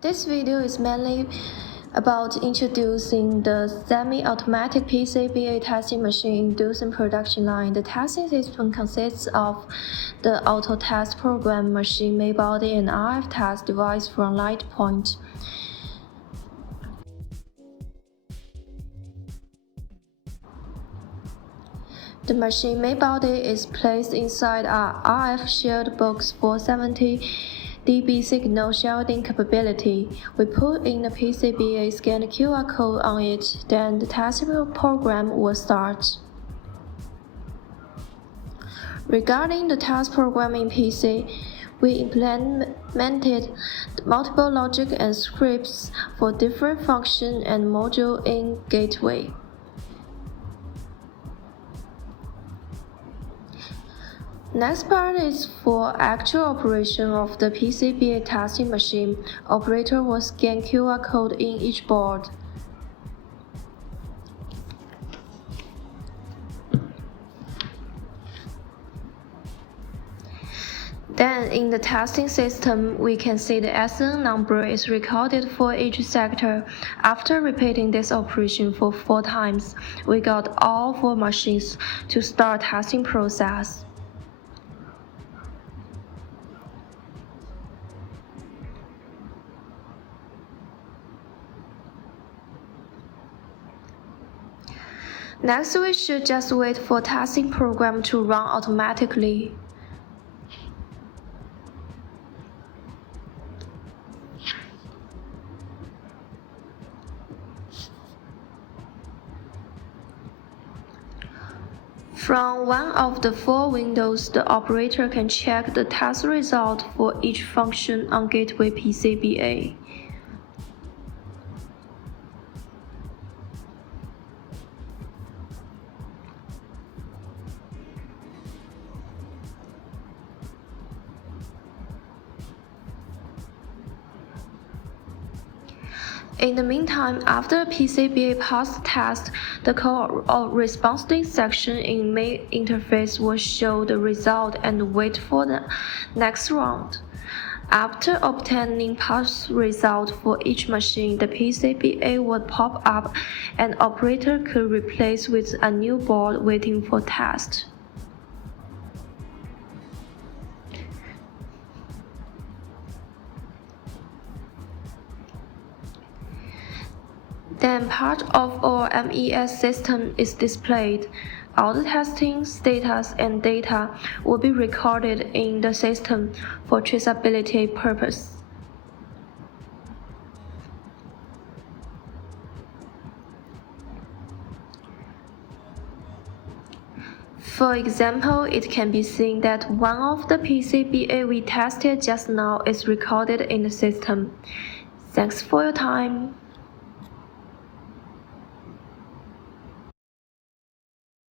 This video is mainly about introducing the semi-automatic PCBA testing machine in Dusun production line. The testing system consists of the auto test program, machine main body, and RF test device from light point. The machine main body is placed inside a RF shield box for 70 dB signal shielding capability. We put in the PCBA scan QR code on it, then the testing program will start. Regarding the test program in PC, we implemented multiple logic and scripts for different functions and modules in gateway. Next part is for actual operation of the PCBA testing machine. Operator will scan QR code in each board. Then in the testing system, we can see the SN number is recorded for each sector. After repeating this operation for 4 times, we got all 4 machines to start testing process. Next, we should just wait for testing program to run automatically. From one of the 4 windows, the operator can check the test result for each function on gateway PCBA. In the meantime, after PCBA passed test, the call or responsive section in main interface will show the result and wait for the next round. After obtaining pass result for each machine, the PCBA will pop up and operator could replace with a new board waiting for test. Then part of our MES system is displayed. All the testing status and data will be recorded in the system for traceability purpose. For example, it can be seen that one of the PCBA we tested just now is recorded in the system. Thanks for your time.